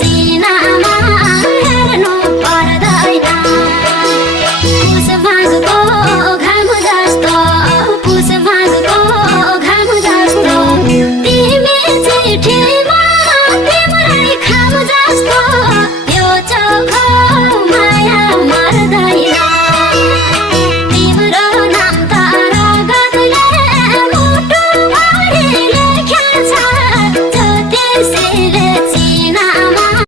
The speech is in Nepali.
चिनामा हेर्नु पर्दैन पुस माझको घाम जस्तो पुस माझको घाम जस्तो तिमी चिठीमा तिम्रै खाम जस्तो यो चोखो